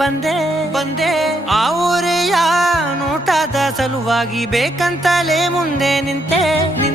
ಬಂದೆ ಬಂದೆ ಆ ಊರೆಯ ನೋಟದ ಸಲುವಾಗಿ ಬೇಕಂತಲೇ ಮುಂದೆ ನಿಂತೆ ನಿಂತೆ